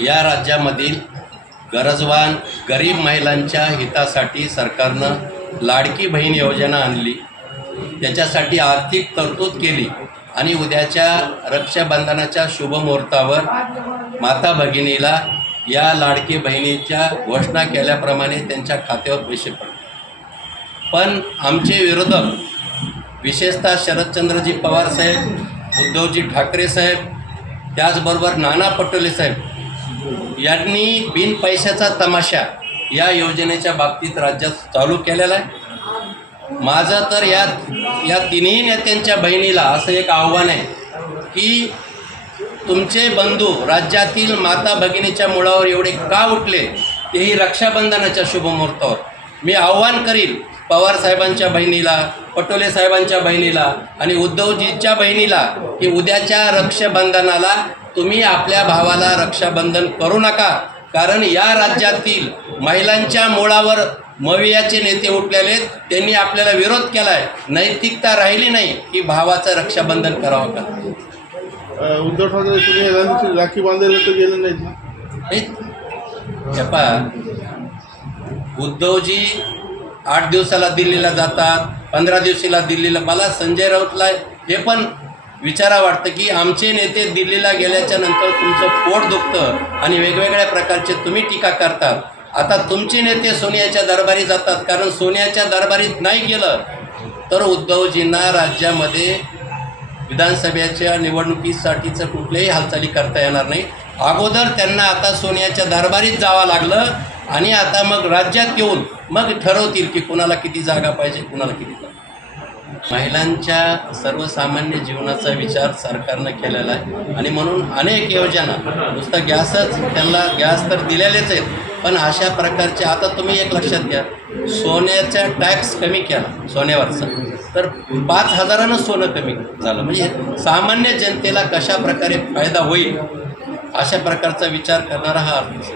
या राज्यामधील गरजवान गरीब महिलांच्या हितासाठी सरकारनं लाडकी बहीण योजना आणली. त्याच्यासाठी आर्थिक तरतूद केली आणि उद्याच्या रक्षाबंधनाच्या शुभमुहूर्तावर माता भगिनीला या लाडकी बहिणीच्या घोषणा केल्याप्रमाणे त्यांच्या खात्यावर पैसे पडले. पण आमचे विरोधक विशेषतः शरदचंद्रजी पवार साहेब उद्धवजी ठाकरे साहेब त्याचबरोबर नाना पटोले साहेब यांनी बिन पैशाचा तमाशा या योजनेच्या बाबतीत राज्यात चालू केलेला आहे. माझं तर या या तिन्ही नेत्यांच्या बहिणीला असं एक आव्हान आहे की तुमचे बंधू राज्यातील माता भगिनीच्या मुळावर एवढे का उठले तेही रक्षाबंधनाच्या शुभमुहूर्तावर. मी आव्हान करील पवार साहेबांच्या बहिणीला पटोले साहेबांच्या बहिणीला आणि उद्धवजीच्या बहिणीला की उद्याच्या रक्षाबंधनाला तुम्ही आपल्या भावाला रक्षाबंधन करू नका. कारण या राज्यातील महिलांच्या मुळावर मवियाचे नेते उठलेले आहेत. त्यांनी आपल्याला विरोध केला आहे नैतिकता राहिली नाही की भावाचं रक्षाबंधन करावं का? उद्धव ठाकरे तुम्ही राखी बांधायला तर गेले नाहीत ना? हे हे पहा. उद्धवजी आठ दिवसाला दिल्लीला जातात पंधरा दिवशीला दिल्लीला. मला संजय राऊतला हे पण विचारा वाटतं की आमचे नेते दिल्लीला गेल्याच्यानंतर तुमचं पोट दुखतं आणि वेगवेगळ्या प्रकारचे तुम्ही टीका करतात. आता तुमचे नेते सोनियाच्या दरबारी जातात कारण सोनियाच्या दरबारीत नाही गेलं तर उद्धवजींना राज्यामध्ये विधानसभेच्या निवडणुकीसाठीचं कुठल्याही हालचाली करता येणार नाही. अगोदर त्यांना आता सोनियाच्या दरबारीत जावं लागलं आणि आता मग राज्यात येऊन मग ठरवतील की कोणाला किती जागा पाहिजे कुणाला किती जागा महिलांच्या सर्वसामान्य जीवनाचा विचार सरकारनं केलेला आहे. आणि म्हणून अनेक योजना नुसतं गॅसच त्यांना गॅस तर दिलेलेच आहेत पण अशा प्रकारचे आता तुम्ही एक लक्षात घ्या सोन्याचा टॅक्स कमी केला सोन्यावरचा तर पाच हजारानं सोनं कमी झालं. म्हणजे सामान्य जनतेला कशा प्रकारे फायदा होईल अशा प्रकारचा विचार करणारा हा अर्थ